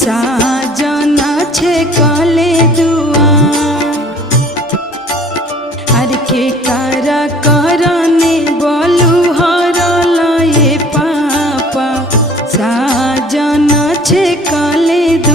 साजन छे कले दुआर आर के कारा करने बोलू हरल ये पापा साजन छे कले